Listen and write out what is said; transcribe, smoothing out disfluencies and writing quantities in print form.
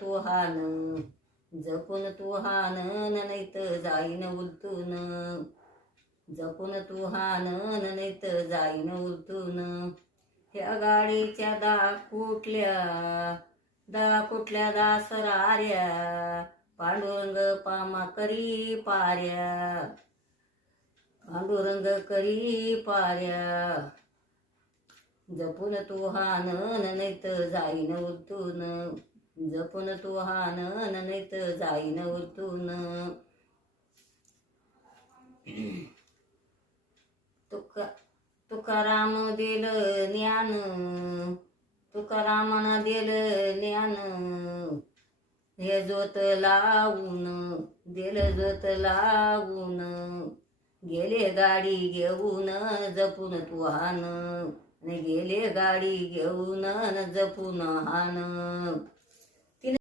तू हान जपून तू हान नाहीत जाईन उलटून जपून तू हान नाहीत जाईन उलटून ह्या गाडीच्या कुठल्या दासराऱ्या पांडुरंग पामा करी पाऱ्या पांडुरंग करी पाऱ्या जपून तू हान नाहीत जाईन उलटून जपून तू हान नाहीत जाईन उलटून तुकाराम दिल ज्ञान तुकारामना दिल ज्ञान हे जोत लावून दिल जोत लावून गेले गाडी घेऊन जपून तू हान गेले गाडी घेऊन जपून हान